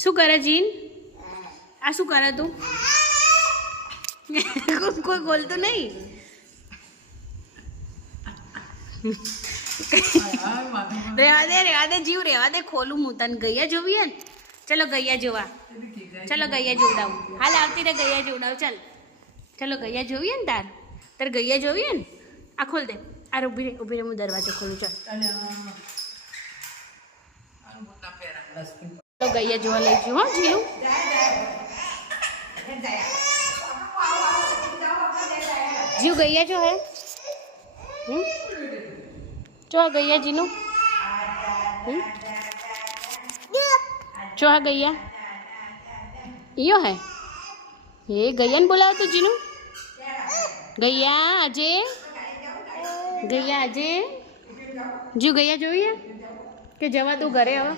શું કરે જીન? આ શું કરે તું? કોઈ બોલતું નહીં. રેવા દે જીવ, રેવા દે. ખોલું હું તને. ગૈયા જોવી ને? ચલો ગૈયા જોવા. ચલો ગૈયા જોવડાવું. હાલ આવતી રે ગૈયા જોવડાવ. ચાલ ચલો ગૈયા જોવીએ ને તાર ગૈયા જોવીએ ને? આ ખોલ દે. આ ઊભી રે હું દરવાજો ખોલું. ચાલ તો ગૈયા જોવા લઈ જઉં. હો જીનું જીવ ગૈયા જો હે જો ગૈયા જીનું જો હા ગૈયા યો હે એ ગૈયા ને બોલાવો તો જીનું. ગૈયા આજે જીવ ગૈયા જોઈએ કે જવા તું ઘરે હવે?